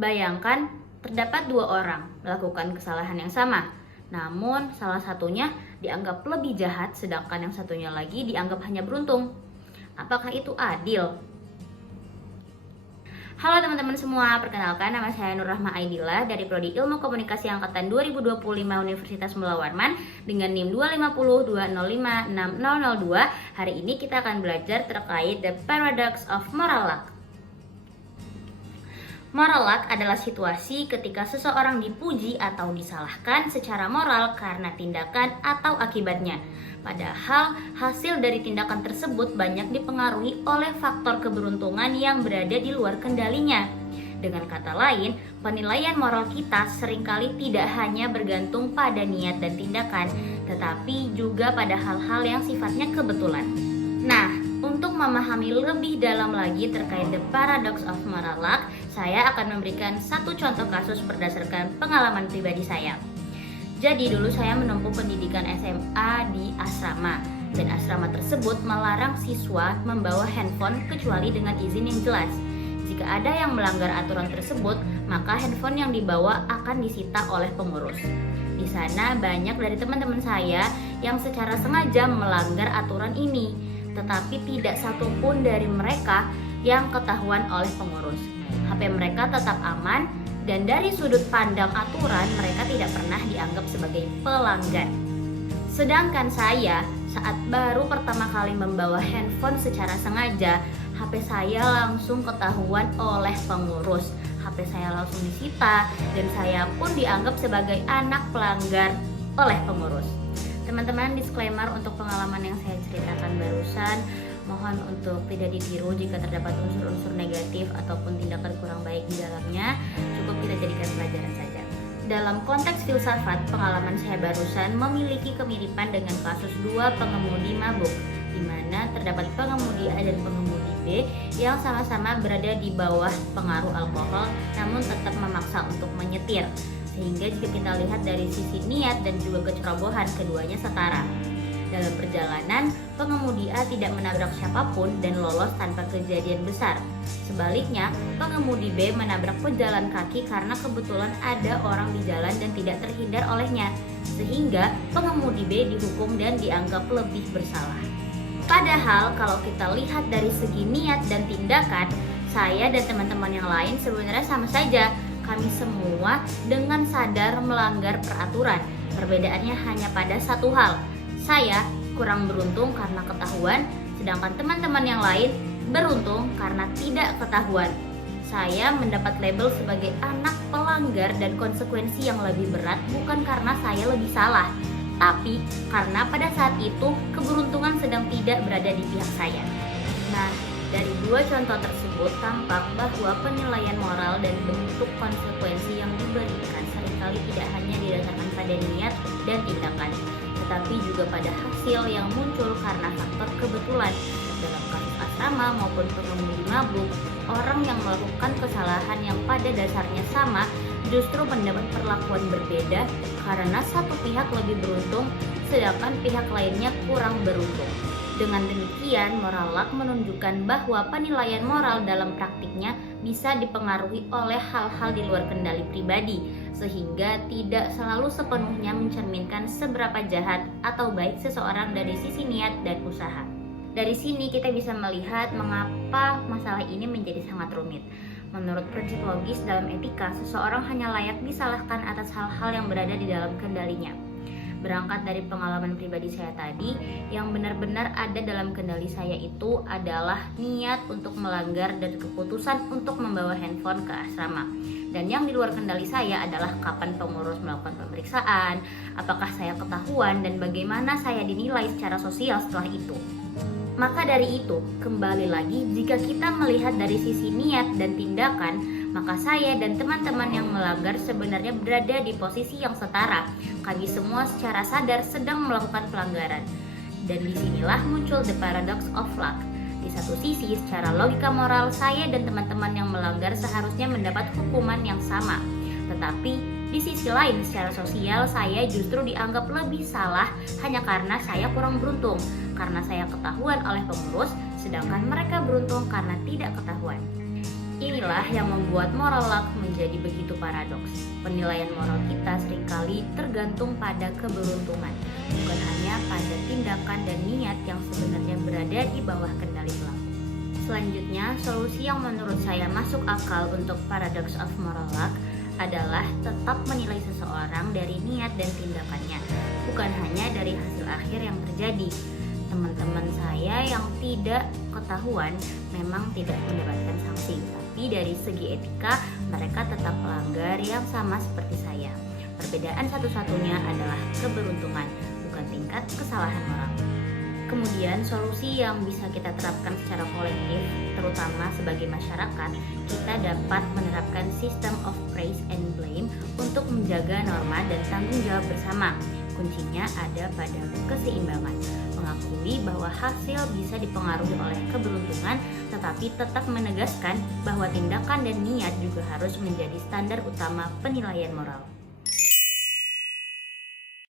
Bayangkan terdapat dua orang melakukan kesalahan yang sama, namun salah satunya dianggap lebih jahat sedangkan yang satunya lagi dianggap hanya beruntung. Apakah itu adil? Halo teman-teman semua, perkenalkan nama saya Nur Rahma Aidillah dari Prodi Ilmu Komunikasi Angkatan 2025 Universitas Mula Warman dengan NIM 25020560002. Hari ini kita akan belajar terkait The Paradox of Moral Luck. Moral luck adalah situasi ketika seseorang dipuji atau disalahkan secara moral karena tindakan atau akibatnya. Padahal hasil dari tindakan tersebut banyak dipengaruhi oleh faktor keberuntungan yang berada di luar kendalinya. Dengan kata lain, penilaian moral kita seringkali tidak hanya bergantung pada niat dan tindakan, tetapi juga pada hal-hal yang sifatnya kebetulan. Nah, untuk memahami lebih dalam lagi terkait The Paradox of Moral Luck, saya akan memberikan satu contoh kasus berdasarkan pengalaman pribadi saya. Jadi dulu saya menempuh pendidikan SMA di asrama, dan asrama tersebut melarang siswa membawa handphone kecuali dengan izin yang jelas. Jika ada yang melanggar aturan tersebut, maka handphone yang dibawa akan disita oleh pengurus. Di sana banyak dari teman-teman saya yang secara sengaja melanggar aturan ini, tetapi tidak satupun dari mereka yang ketahuan oleh pengurus. HP mereka tetap aman, dan dari sudut pandang aturan mereka tidak pernah dianggap sebagai pelanggar. Sedangkan saya saat baru pertama kali membawa handphone secara sengaja, HP saya langsung ketahuan oleh pengurus. HP saya langsung disita dan saya pun dianggap sebagai anak pelanggar oleh pengurus. Teman-teman, disclaimer untuk pengalaman yang saya ceritakan barusan, mohon untuk tidak ditiru jika terdapat unsur-unsur negatif ataupun tindakan kurang baik di dalamnya. Cukup kita jadikan pelajaran saja. Dalam konteks filsafat, pengalaman saya barusan memiliki kemiripan dengan kasus dua pengemudi mabuk, di mana terdapat pengemudi A dan pengemudi B yang sama-sama berada di bawah pengaruh alkohol namun tetap memaksa untuk menyetir. Sehingga jika kita lihat dari sisi niat dan juga kecerobohan, keduanya setara. Dalam perjalanan, pengemudi A tidak menabrak siapapun dan lolos tanpa kejadian besar. Sebaliknya, pengemudi B menabrak pejalan kaki karena kebetulan ada orang di jalan dan tidak terhindar olehnya. Sehingga pengemudi B dihukum dan dianggap lebih bersalah. Padahal kalau kita lihat dari segi niat dan tindakan, saya dan teman-teman yang lain sebenarnya sama saja. Kami semua dengan sadar melanggar peraturan. Perbedaannya hanya pada satu hal. Saya kurang beruntung karena ketahuan, sedangkan teman-teman yang lain beruntung karena tidak ketahuan. Saya mendapat label sebagai anak pelanggar dan konsekuensi yang lebih berat bukan karena saya lebih salah, tapi karena pada saat itu keberuntungan sedang tidak berada di pihak saya. Nah, dari dua contoh tersebut tampak bahwa penilaian moral dan bentuk konsekuensi yang diberikan seringkali tidak hanya didasarkan pada niat dan tindakan, tetapi juga pada hasil yang muncul karena faktor kebetulan. Dalam kasus asrama maupun pengemudi mabuk, orang yang melakukan kesalahan yang pada dasarnya sama justru mendapat perlakuan berbeda karena satu pihak lebih beruntung sedangkan pihak lainnya kurang beruntung. Dengan demikian, moral luck menunjukkan bahwa penilaian moral dalam praktiknya bisa dipengaruhi oleh hal-hal di luar kendali pribadi, sehingga tidak selalu sepenuhnya mencerminkan seberapa jahat atau baik seseorang dari sisi niat dan usaha. Dari sini kita bisa melihat mengapa masalah ini menjadi sangat rumit. Menurut prinsip logis dalam etika, seseorang hanya layak disalahkan atas hal-hal yang berada di dalam kendalinya. Berangkat dari pengalaman pribadi saya tadi, yang benar-benar ada dalam kendali saya itu adalah niat untuk melanggar dan keputusan untuk membawa handphone ke asrama. Dan yang di luar kendali saya adalah kapan pengurus melakukan pemeriksaan, apakah saya ketahuan, dan bagaimana saya dinilai secara sosial setelah itu. Maka dari itu, kembali lagi, jika kita melihat dari sisi niat dan tindakan, maka saya dan teman-teman yang melanggar sebenarnya berada di posisi yang setara. Kami semua secara sadar sedang melakukan pelanggaran. Dan disinilah muncul the paradox of luck. Di satu sisi, secara logika moral, saya dan teman-teman yang melanggar seharusnya mendapat hukuman yang sama. Tetapi di sisi lain, secara sosial, saya justru dianggap lebih salah hanya karena saya kurang beruntung. Karena saya ketahuan oleh pengurus, sedangkan mereka beruntung karena tidak ketahuan. Inilah yang membuat moral luck menjadi begitu paradoks. Penilaian moral kita seringkali tergantung pada keberuntungan, bukan hanya pada tindakan dan niat yang sebenarnya berada di bawah kendali pelaku. Selanjutnya, solusi yang menurut saya masuk akal untuk paradox of moral luck adalah tetap menilai seseorang dari niat dan tindakannya, bukan hanya dari hasil akhir yang terjadi. Teman-teman saya yang tidak ketahuan memang tidak mendapatkan sanksi, tapi dari segi etika mereka tetap melanggar yang sama seperti saya. Perbedaan satu-satunya adalah keberuntungan, bukan tingkat kesalahan moral. Kemudian solusi yang bisa kita terapkan secara kolektif, terutama sebagai masyarakat, kita dapat menerapkan sistem of praise and blame untuk menjaga norma dan tanggung jawab bersama. Kuncinya ada pada keseimbangan, mengakui bahwa hasil bisa dipengaruhi oleh keberuntungan, tetapi tetap menegaskan bahwa tindakan dan niat juga harus menjadi standar utama penilaian moral.